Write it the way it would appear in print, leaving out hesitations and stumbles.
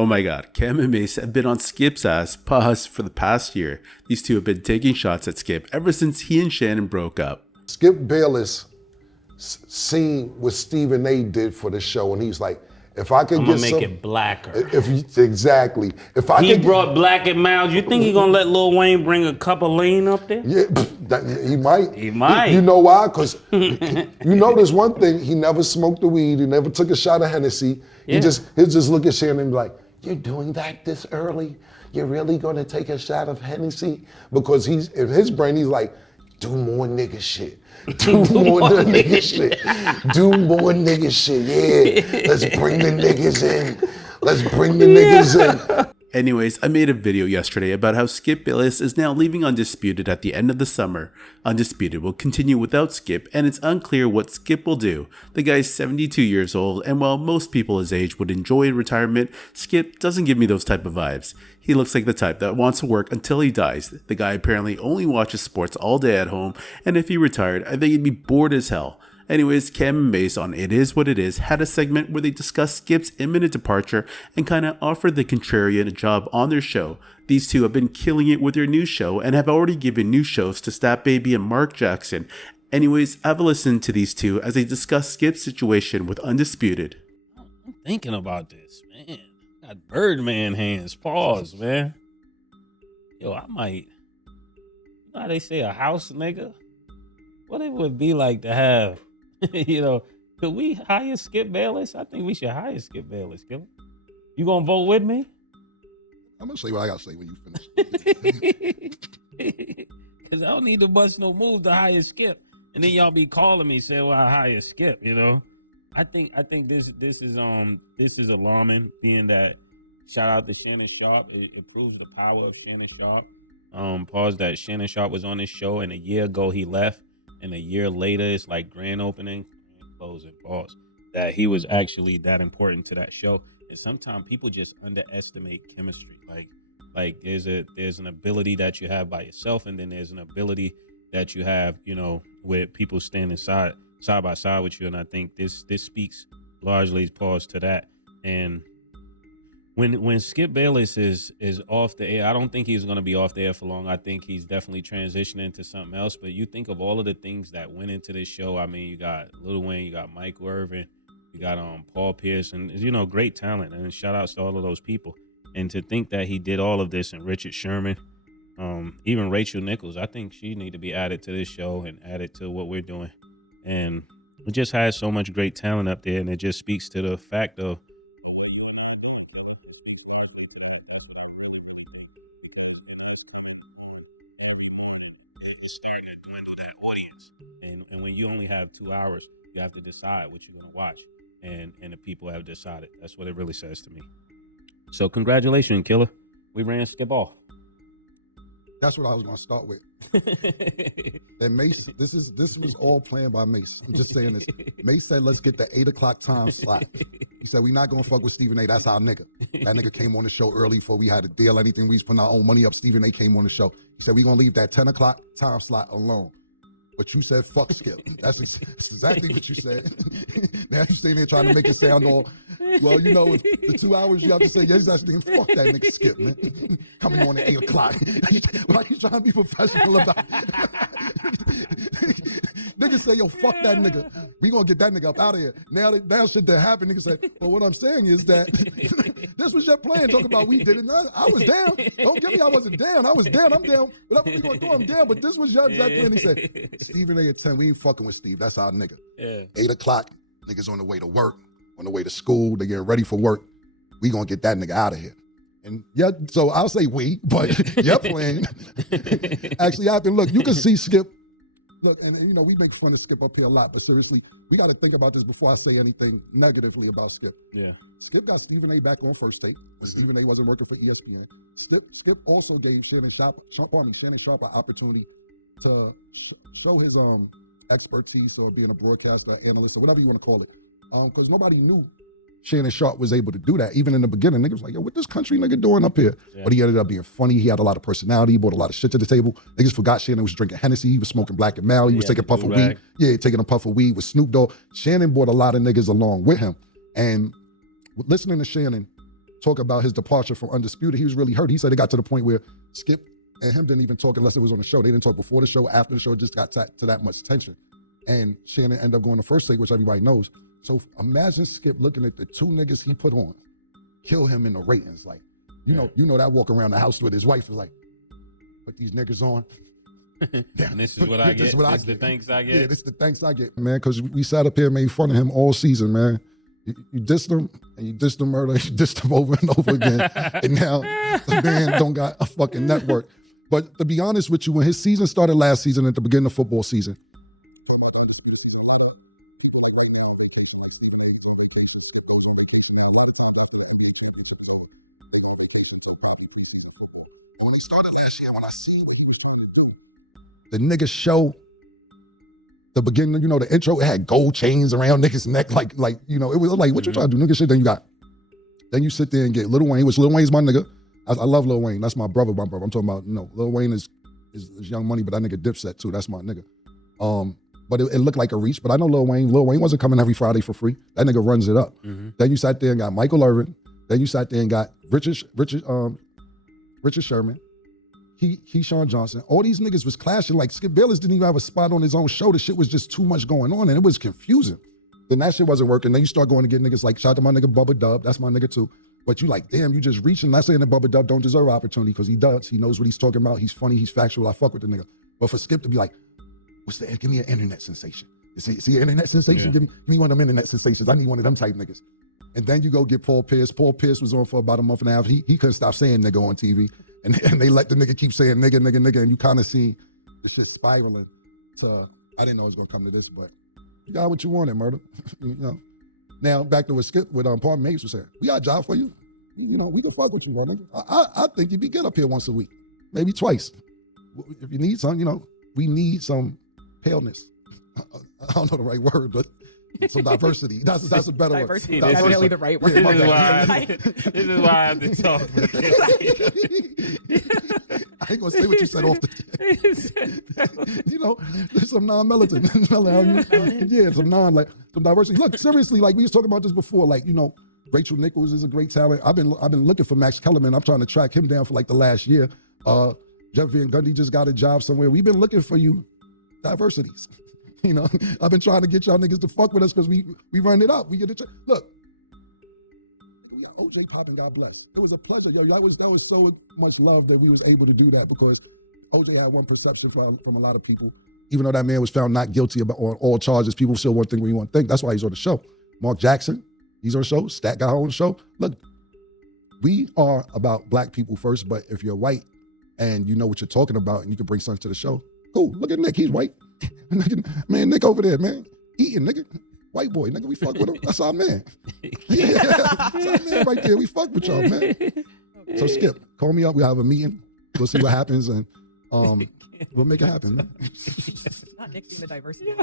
Oh my god, Cam and Mase have been on Skip's ass pause for the past year. These two have been taking shots at Skip ever since he and Shannon broke up. Skip Bayless seen what Stephen A did for the show, and he's like, if I could get make it blacker. Exactly. If I he brought black and mild, you think he gonna let Lil Wayne bring a cup of lean up there? Yeah, he might. He might. You know why? Because you know there's one thing, he never smoked the weed, he never took a shot of Hennessy. Yeah. He'll just look at Shannon and be like, you're doing that this early? You're really gonna take a shot of Hennessy? Because in his brain, he's like, do more nigga shit. Do more nigga shit. Do more nigga shit. Yeah. Let's bring the niggas in. Let's bring the niggas in. Anyways, I made a video yesterday about how Skip Bayless is now leaving Undisputed at the end of the summer. Undisputed will continue without Skip, and it's unclear what Skip will do. The guy's 72 years old, and while most people his age would enjoy retirement, Skip doesn't give me those type of vibes. He looks like the type that wants to work until he dies. The guy apparently only watches sports all day at home, and if he retired, I think he'd be bored as hell. Anyways, Cam and Mase on It Is What It Is had a segment where they discussed Skip's imminent departure and kinda offered the contrarian a job on their show. These two have been killing it with their new show and have already given new shows to Stat Baby and Mark Jackson. Anyways, have a listen to these two as they discuss Skip's situation with Undisputed. I'm thinking about this, man. Got Birdman hands. Pause, man. Yo, I might. You know how they say a house nigga? What it would be like to have, could we hire Skip Bayless? I think we should hire Skip Bayless, Killer. You gonna vote with me? I'm gonna say what I gotta say when you finish. Cause I don't need to bust no move to hire Skip. And then y'all be calling me saying, well, I hire Skip, I think this is alarming, being that shout out to Shannon Sharp. It proves the power of Shannon Sharp. Pause that Shannon Sharp was on this show and a year ago he left. And a year later, it's like grand opening, grand closing, pause. That he was actually that important to that show. And sometimes people just underestimate chemistry. Like there's an ability that you have by yourself, and then there's an ability that you have, with people standing side by side with you. And I think this speaks largely, pause, to that. And when Skip Bayless is off the air, I don't think he's going to be off the air for long. I think he's definitely transitioning to something else. But you think of all of the things that went into this show. I mean, you got Lil Wayne, you got Michael Irvin, you got Paul Pierce, and great talent. And shout outs to all of those people. And to think that he did all of this, and Richard Sherman, even Rachel Nichols, I think she need to be added to this show and added to what we're doing. And it just has so much great talent up there, and it just speaks to the fact of starting to dwindle that audience. And when you only have 2 hours, you have to decide what you're going to watch. And the people have decided. That's what it really says to me. So congratulations, Killer. We ran Skip off. That's what I was gonna start with. And Mase, this was all planned by Mase. I'm just saying this. Mase said, let's get the 8 o'clock time slot. He said, we not gonna fuck with Stephen A. That's our nigga. That nigga came on the show early before we had a deal, anything. We was putting our own money up. Stephen A. came on the show. He said, we gonna leave that 10 o'clock time slot alone. But you said, fuck Skip. That's exactly what you said. Now you sitting there trying to make it sound all, well, if the 2 hours you have to say, yeah, he's actually fuck that nigga Skip, man. Coming on at 8 o'clock. Why are you trying to be professional about it? Niggas say, yo, fuck that nigga. We gonna get that nigga up out of here. Now shit that happened, niggas say, well, what I'm saying is that this was your plan. Talk about we did it. No, I was down. Don't get me, I wasn't down. I was down. I'm down. Whatever we gonna do, I'm down. But this was your exact plan. He said, Stephen A. at 10, we ain't fucking with Steve. That's our nigga. Yeah. 8 o'clock, niggas on the way to work, on the way to school, they getting ready for work. We gonna get that nigga out of here. And yeah, so I'll say we, but your plan actually happened. Look, you can see Skip. Look, and we make fun of Skip up here a lot, but seriously, we got to think about this before I say anything negatively about Skip. Yeah. Skip got Stephen A. back on First Take. Stephen A. wasn't working for ESPN. Skip also gave Shannon Sharp an opportunity to show his expertise or being a broadcaster, analyst, or whatever you want to call it. Because nobody knew Shannon Sharp was able to do that. Even in the beginning, niggas was like, yo, what this country nigga doing up here? Yeah. But he ended up being funny. He had a lot of personality. He brought a lot of shit to the table. Niggas forgot Shannon was drinking Hennessy. He was smoking Black and Mal. He was taking a puff of weed. Yeah, taking a puff of weed with Snoop Dogg. Shannon brought a lot of niggas along with him. And listening to Shannon, talk about his departure from Undisputed. He was really hurt. He said it got to the point where Skip and him didn't even talk unless it was on the show. They didn't talk before the show, after the show. It just got to that much tension. And Shannon ended up going to First Take, which everybody knows. So imagine Skip looking at the 2 niggas he put on, kill him in the ratings. Like, you know that walk around the house with his wife is like, put these niggas on. And this is what I get. This is the thanks I get. Yeah, this is the thanks I get, man. Because we sat up here and made fun of him all season, man. You dissed him, and you dissed him murder. You dissed him over and over again. And now the man don't got a fucking network. But to be honest with you, when his season started last season at the beginning of football season, when it started last year, when I see what he was trying to do, the nigga show, the beginning, the intro, it had gold chains around niggas' neck, like it was like, what you trying to do, nigga shit? Then you sit there and get Lil Wayne, which Lil Wayne's my nigga. I love Lil Wayne. That's my brother. I'm talking about, Lil Wayne is Young Money, but that nigga Dipset too. That's my nigga. But it looked like a reach. But I know Lil Wayne. Lil Wayne wasn't coming every Friday for free. That nigga runs it up. Then you sat there and got Michael Irvin. Then you sat there and got Richard Sherman. Keyshawn Johnson. All these niggas was clashing. Like Skip Bayless didn't even have a spot on his own show. The shit was just too much going on, and it was confusing. Then that shit wasn't working. Then you start going to get niggas like, shout out to my nigga Bubba Dub. That's my nigga too. But you like, damn, you just reaching. Not saying that Bubba Dub don't deserve opportunity, because he does. He knows what he's talking about. He's funny. He's factual. I fuck with the nigga. But for Skip to be like, give me an internet sensation. See an internet sensation? Yeah. Give me one of them internet sensations. I need one of them type niggas. And then you go get Paul Pierce. Paul Pierce was on for about a month and a half. He couldn't stop saying nigga on TV. And they let the nigga keep saying nigga. And you kind of see the shit spiraling to, I didn't know it was going to come to this, but you got what you wanted, murder. Now, back to what Skip, with Pardon Mase was saying. We got a job for you. We can fuck with you, man. I think you'd be good up here once a week, maybe twice. If you need some, we need some paleness. I don't know the right word, but some diversity. That's a better word. Diversity is definitely the right word. This is why I have to talk. I ain't gonna say what you said off the there's some non-melatonin. Yeah, some diversity. Look, seriously, like we was talking about this before, Rachel Nichols is a great talent. I've been looking for Max Kellerman. I'm trying to track him down for like the last year. Jeff Van Gundy just got a job somewhere. We've been looking for you diversities. I've been trying to get y'all niggas to fuck with us because we run it up. We get it. Look, we got OJ popping, God bless. It was a pleasure, yo. That was so much love that we was able to do that, because OJ had one perception from a lot of people. Even though that man was found not guilty on all charges, people still want to think what you want to think. That's why he's on the show. Mark Jackson, he's on the show. Stat got on the show. Look, we are about black people first, but if you're white and you know what you're talking about and you can bring something to the show, cool. Look at Nick, he's white. Man, Nick over there, man. Eating, nigga. White boy, nigga, we fuck with him. That's our man. Yeah, that's our man right there. We fuck with y'all, man. So Skip, call me up. We'll have a meeting. We'll see what happens, and we'll make it happen, man. Not Nick being the diversity.